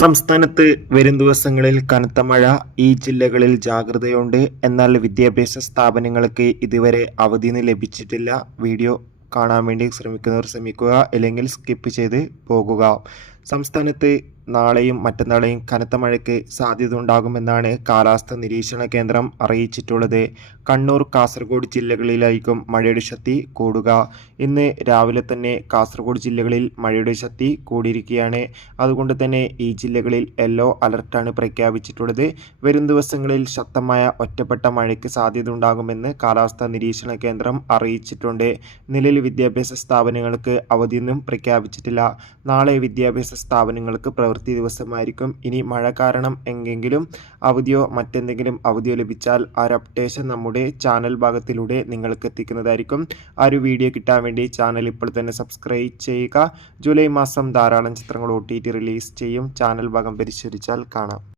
സംസ്ഥാനത്ത് വരും ദിവസങ്ങളിൽ കനത്ത മഴ. ഈ ജില്ലകളിൽ ജാഗ്രതയുണ്ട്. എന്നാൽ വിദ്യാഭ്യാസ സ്ഥാപനങ്ങൾക്ക് ഇതുവരെ അവധി ലഭിച്ചിട്ടില്ല. വീഡിയോ കാണാൻ വേണ്ടി ശ്രമിക്കുന്നവർ ശ്രമിക്കുക, അല്ലെങ്കിൽ സ്കിപ്പ് ചെയ്ത് പോകുക. സംസ്ഥാനത്ത് നാളെയും മറ്റന്നാളെയും കനത്ത മഴയ്ക്ക് സാധ്യത ഉണ്ടാകുമെന്നാണ് കാലാവസ്ഥാ നിരീക്ഷണ കേന്ദ്രം അറിയിച്ചിട്ടുള്ളത്. കണ്ണൂർ, കാസർഗോഡ് ജില്ലകളിലായിരിക്കും മഴയുടെ ശക്തി കൂടുക. ഇന്ന് രാവിലെ തന്നെ കാസർഗോഡ് ജില്ലകളിൽ മഴയുടെ ശക്തി കൂടിയിരിക്കുകയാണ്. അതുകൊണ്ട് തന്നെ ഈ ജില്ലകളിൽ യെല്ലോ അലർട്ടാണ് പ്രഖ്യാപിച്ചിട്ടുള്ളത്. വരും ദിവസങ്ങളിൽ ശക്തമായ ഒറ്റപ്പെട്ട മഴയ്ക്ക് സാധ്യത ഉണ്ടാകുമെന്ന് കാലാവസ്ഥാ നിരീക്ഷണ കേന്ദ്രം അറിയിച്ചിട്ടുണ്ട്. നിലവിൽ വിദ്യാഭ്യാസ സ്ഥാപനങ്ങൾക്ക് അവധിയൊന്നും പ്രഖ്യാപിച്ചിട്ടില്ല. നാളെ വിദ്യാഭ്യാസ സ്ഥാപനങ്ങൾക്ക് പ്രവൃത്തി ദിവസമായിരിക്കും. ഇനി മഴ കാരണം എങ്കിലും അവധിയോ മറ്റെന്തെങ്കിലും അവധിയോ ലഭിച്ചാൽ ആ ഒരു അപ്ഡേഷൻ നമ്മുടെ ചാനൽ ഭാഗത്തിലൂടെ നിങ്ങൾക്ക് എത്തിക്കുന്നതായിരിക്കും. ആ ഒരു വീഡിയോ കിട്ടാൻ വേണ്ടി ചാനൽ ഇപ്പോൾ തന്നെ സബ്സ്ക്രൈബ് ചെയ്യുക. ജൂലൈ മാസം ധാരാളം ചിത്രങ്ങൾ OTT റിലീസ് ചെയ്യും. ചാനൽ ഭാഗം പരിശോധിച്ചാൽ കാണാം.